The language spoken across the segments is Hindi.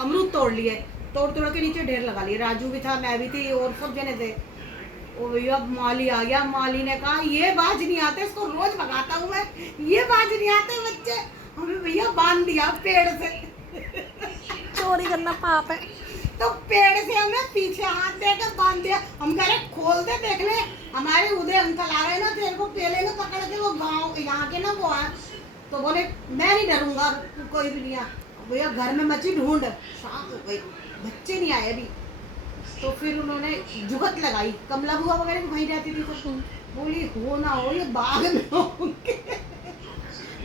अमरूद तोड़ लिए, तोड़ तोड़ के नीचे ढेर लगा लिए। राजू भी था, मैं भी थी और सब जने थे। ओ भैया माली आ गया, माली ने कहा ये बाज नहीं आते, इसको रोज भगाता हूँ मैं, ये बाज नहीं आते बच्चे। हमें भैया बांध दिया पेड़ से। चोरी करना पाप है। तो पेड़ से हमने पीछे हाथ देकर बांध दिया। हम कह रहे खोल दे देख ले, हमारे उदय अंकल आ रहे ना, तेरे को पेले में पकड़ के, वो गाँव यहाँ के ना वो है। तो बोले मैं नहीं डरूंगा, कोई भी नहीं आया। भैया घर में मची ढूंढ, शाम हो गई, बच्चे नहीं आए अभी। तो फिर उन्होंने जुगत लगाई, कमला बुआ वगैरह भी वहीं रहती थी, तो बोली हो ना हो ये बाग में होंगे।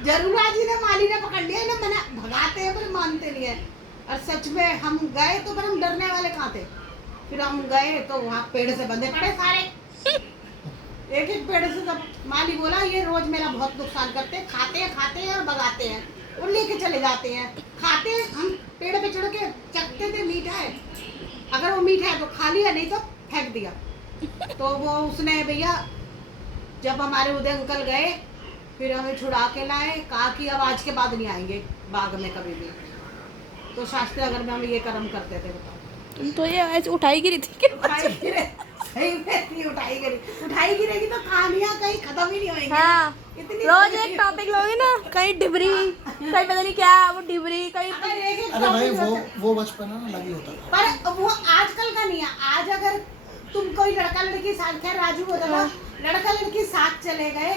जरूरा जी ने, माली ने पकड़ लिया, इन्हें मना भगाते हैं पर मानते नहीं है। और सच में हम गए तो पर हम डरने वाले कहाँ थे। फिर हम गए तो वहाँ पेड़ से बंधे पड़े सारे, एक एक पेड़ से। सब माली बोला ये रोज मेरा बहुत नुकसान करते हैं, खाते हैं और भगाते हैं और लेके चले जाते हैं। खाते हम पेड़ पे चढ़ के चखते थे, मीठा है, अगर वो मीठा है तो खा लिया, नहीं तो फेंक दिया। तो वो उसने भैया जब हमारे उदय अंकल गए, फिर हमें छुड़ा के लाए, कहा कि अब आज के बाद नहीं आएंगे बाग में कभी भी। तो शास्त्री अगर में हम ये कर्म करते थे, बताओ। तुम तो ये आज उठाई गिरी थी क्या? उठाई गिरे, सही में थी, उठाई गिरेगी तो कहानियां कहीं खत्म ही नहीं होंगी। हाँ, इतनी रोज एक टॉपिक लोगे ना, कहीं डिबरी, कहीं पता नहीं क्या वो डिबरी, कहीं अगर एक अरे भाई वो बचपन है ना, लगी होता था। पर वो आजकल का नहीं है। आज अगर तुम कोई लड़का लड़की साथ, खैर राजू हो जाता, लड़का लड़की साथ चले गए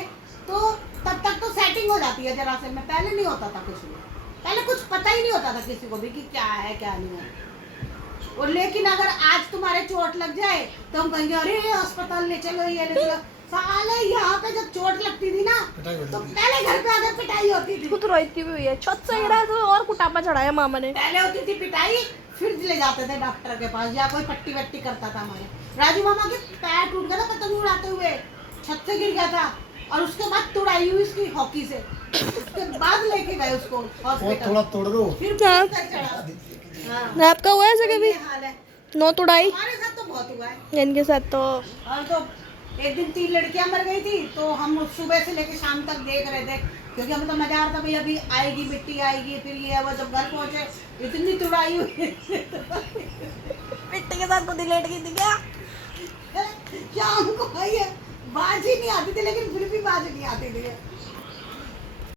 तो तब तक तो सेटिंग हो जाती है जरा से में। पहले नहीं होता था कुछ भी, पहले कुछ पता ही नहीं होता था किसी को भी कि क्या है क्या नहीं है। और लेकिन अगर आज तुम्हारे चोट लग जाए तो हम कहेंगे अरे अस्पताल ले चलो, ये ले चलो। साले यहाँ पे जब चोट लगती थी ना, तो पहले घर पे आकर पिटाई होती थी। खुद रोती भी हुई है, छत से गिरा तो और कुटापा चढ़ाया मामा ने। पहले होती थी पिटाई, फिर ले जाते थे डॉक्टर के पास, या कोई पट्टी वट्टी करता था। हमारे राजू मामा के पैर टूट गया था पतंग उड़ाते हुए, छत से गिर गया था, और उसके बाद तुड़ाई हुई उसकी हॉकी से। उसके बाद लेके गए उसको हॉस्पिटल, थोड़ा तोड़ दो, फिर हाँ। चढ़ा। आपका हुआ है ऐसा कभी? हाल है, नो तुड़ाई? हमारे साथ तो बहुत हुआ है। इनके साथ तो और तो एक दिन 3 लड़कियां मर गई थी, तो हम सुबह से लेकर शाम तक देख रहे थे, क्योंकि हमें तो मजा आ रहा था भाई अभी आएगी मिट्टी आएगी, फिर ये वो। जब घर पहुंचे इतनी तुड़ाई हुई। मिट्टी के साथ खुद ही लेट गई थी क्या? शाम को भाई बाज ही नहीं आती थी, लेकिन फिर भी बाज नहीं आती थी।